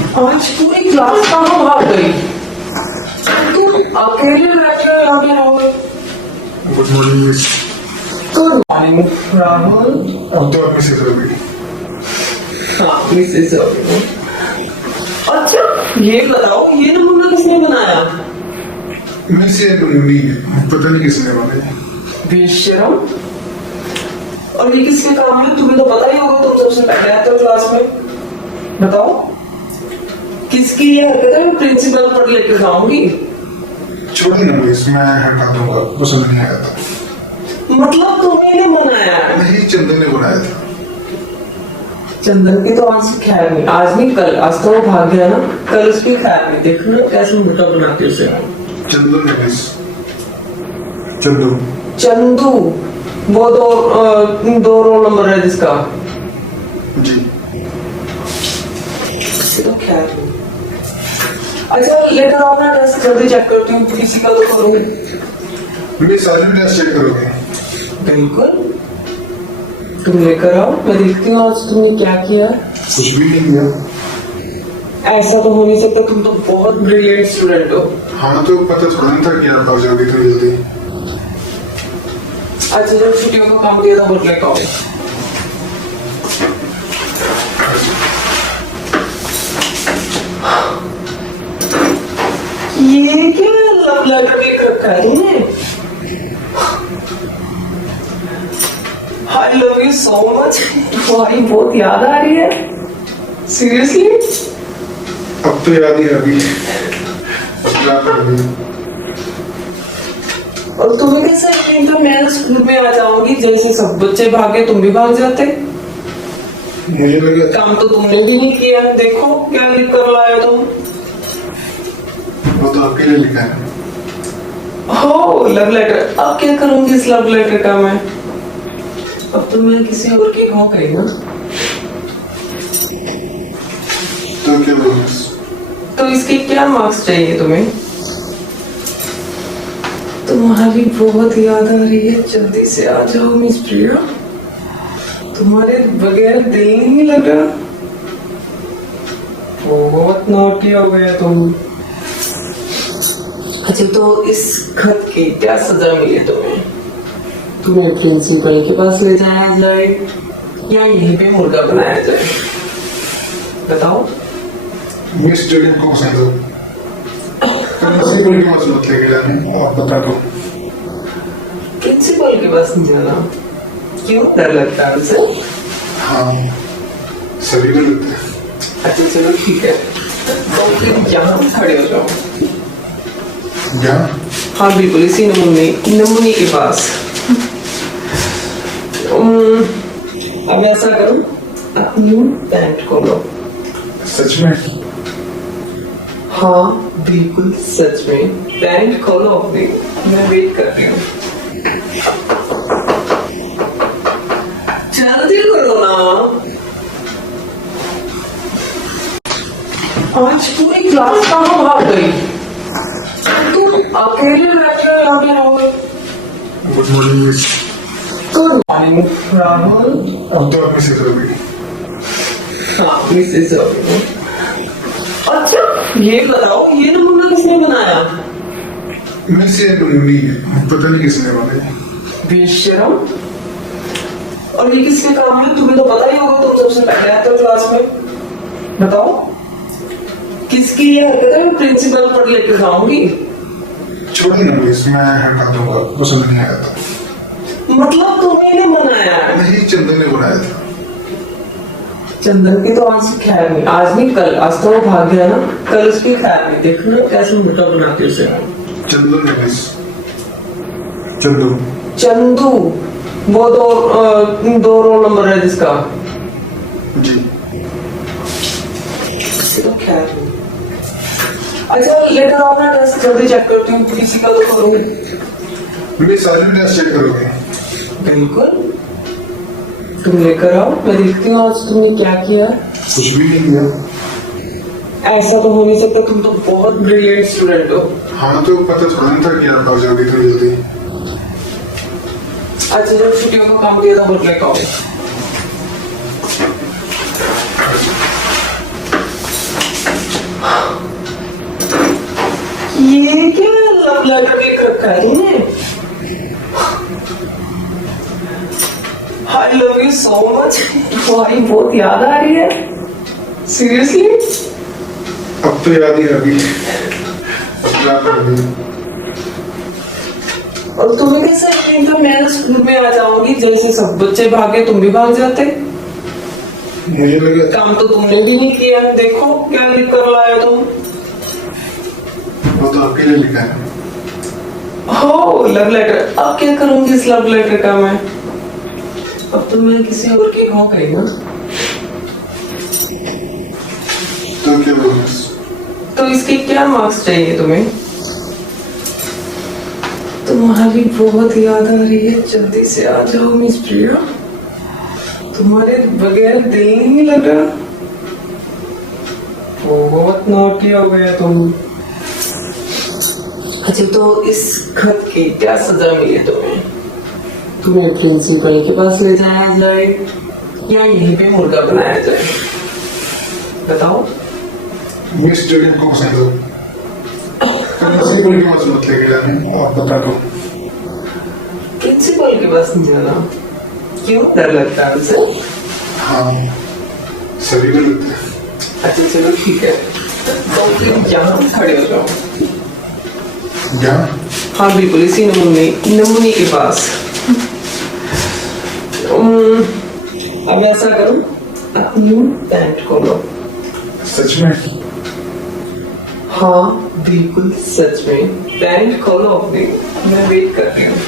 आज पूरी क्लास कहाँ भाग गई? तुम अकेले बैठे हो यहाँ पे रहोगे? Good morning miss. Good morning Rahul. अब तो आपने सीख रही। अपनी से सब। अच्छा ये बताओ ये नमूना किसने बनाया? मिस ये नमूनी पता नहीं किसने बनाई। बेशरम। और ये किसके काम है तुम्हें तो पता ही होगा, तुम सबसे पहले आते हो क्लास में। बताओ किसकी ये हरकत है? मैं प्रिंसिपल पर लेके जाऊंगी। छोड़िए ना मिस, मैं हटा दूंगा, पसंद नहीं आया था। मतलब तुम्हें नहीं बनाया है? नहीं, चंदन ने बनाया था। चंदन की तो आज खैर नहीं, आज नहीं कल, आज तो वो भाग गया ना, कल उसकी खैर नहीं। देखो ना कैसे मोटा बनाते उसे। चंदन ने मिस। चंदू। चंदू वो दो रोल नंबर है जिसका। जी। तो खैर नहीं। अच्छा लेकर आओ ना टेस्ट, जल्दी चेक करती हूँ, किसी का तो करूँ। मिस आज भी टेस्ट चेक करोगे? बिल्कुल तुम लेकर आओ, मैं देखती हूँ आज तुमने क्या किया। कुछ भी नहीं किया। ऐसा तो हो नहीं सकता, तुम तो बहुत ब्रिलियंट स्टूडेंट हो। हाँ तो पता थोड़ा नहीं था कि आप आ जाओगे इतनी जल्दी। अच्छा जब छुट्टियों का काम दिया था बोल लेकर आओ। ये क्या लव लेटर लिख रखा है तुमने? I love you so much. तुम्हारी बहुत याद आ रही है। सीरियसली? अब तो याद ही आ गई। अब क्या करोगे? और तुम्हें कैसे यकीन था मैं स्कूल में आ जाऊंगी? जैसे सब बच्चे भागे तुम भी भाग जाते। मुझे लगा काम तो तुमने भी नहीं किया, देखो क्या लिख कर लाए तुम। वो तो आपके लिए लिखा है। हो लव लेटर। अब क्या करूंगी इस लव लेटर का मैं? अब तो मैं किसी और की हो गई ना। तो क्या बोलो मिस? तो इसके क्या मार्क्स चाहिए तुम्हें? तुम्हारी बहुत याद आ रही है, जल्दी से आ जाओ मिस प्रिया। तुम्हारे बगैर दिल नहीं लगा। बहुत नौटी हो गया तुम। अच्छा तो इस खत की क्या सजा मिली तुम्हें? तुम्हें प्रिंसिपल के पास ले जाया जाए या यहीं पे मुर्गा बनाया जाए? बताओ। मिस जगह को पसंद हो प्रिंसिपल के पास मत लेके जाने, आप बता दो। प्रिंसिपल के पास नहीं जाना क्यों? डर लगता है उसे? हाँ सभी को लगता है। अच्छा चलो ठीक है, तो फिर यहाँ खड़े हो जाओ। क्या? हाँ बिल्कुल इसी नमूने के पास। अब ऐसा करो, अपनी पैंट खोलो। सच में? हाँ बिल्कुल सच में, पैंट खोलो अपनी, मैं वेट कर रही हूँ। जल्दी करो ना। आज पूरी क्लास कहाँ भाग गई? तुम अकेले बैठे हो यहाँ पे रहोगे? Good morning miss. Good morning Rahul. अब तो आपने सीख रही। अपनी से सब। अच्छा ये बताओ ये नमूना किसने बनाया? मिस ये नमूनी पता नहीं किसने बनाई। बेशरम। और ये किसके काम है तुम्हें तो पता ही होगा, तुम सबसे पहले आते हो क्लास में। बताओ किसकी ये हरकत है? मैं प्रिंसिपल पर लेके जाऊंगी। छोड़िए ना मिस, मैं हटा दूंगा, पसंद नहीं आया था। मतलब तुम्हें नहीं बनाया है? नहीं, चंदन ने बनाया था। चंदन की तो आज खैर नहीं, आज नहीं कल, आज तो वो भाग गया ना, कल उसकी खैर नहीं। देखो ना कैसे मोटा बनाते उसे। चंदन ने मिस। चंदू। चंदू वो दो रोल नंबर है जिसका। जी। तो खैर नहीं। अच्छा लेकर आओ ना टेस्ट, जल्दी चेक करती हूँ, किसी का तो करूँ। मिस आज भी टेस्ट चेक करोगे? बिल्कुल तुम लेकर आओ, मैं देखती हूँ आज तुमने क्या किया। कुछ भी नहीं किया। ऐसा तो हो नहीं सकता, तुम तो बहुत ब्रिलियंट स्टूडेंट हो। हाँ तो पता थोड़ा नहीं था कि आप आ जाओगे इतनी जल्दी। अच्छा जब छुट्टियों का काम दिया था बोल लेकर आओ। रखा है तुमने? I love you so much. तुम्हारी बहुत याद आ रही है। सीरियसली? अब तो याद ही रही। अब क्या करोगे? और तुम्हें कैसे यकीन था मैं स्कूल में आ जाऊंगी? जैसे सब बच्चे भागे तुम भी भाग जाते। मुझे लगा काम तो तुमने भी नहीं किया। देखो क्या लिख कर लाए तुम। वो तो आपके लिए लिखा है। हो लव लेटर। अब क्या करूंगी इस लव लेटर का मैं? अब तो मैं किसी और की हो गई ना। तो क्या बोलूं? तो इसके क्या मार्क्स चाहिए तुम्हें? तुम्हारी बहुत याद आ रही है। जल्दी से आ जाओ मिस प्रिया। तुम्हारे बगैर दिल नहीं लग रहा। बहुत नौटी हो गया तुम। अच्छा तो इस खत की क्या सजा मिली तुम्हें? तुम्हें प्रिंसिपल के पास ले जाया जाए या यहीं पे मुर्गा बनाया जाए? बताओ। मिस जगह को पसंद हो प्रिंसिपल की मत लेके जाने। आप बता दो। प्रिंसिपल के पास नहीं जाना क्यों? डर लगता है उनसे? हाँ सभी को लगता है। अच्छा चलो ठीक है। तो फिर यहाँ खड़े हो जाओ। क्या? हाँ बिल्कुल इसी नमूने के पास। अब ऐसा करो अपनी पैंट खोलो। सच में? हाँ बिल्कुल सच में। पैंट खोलो अपनी। मैं वेट कर रही हूँ।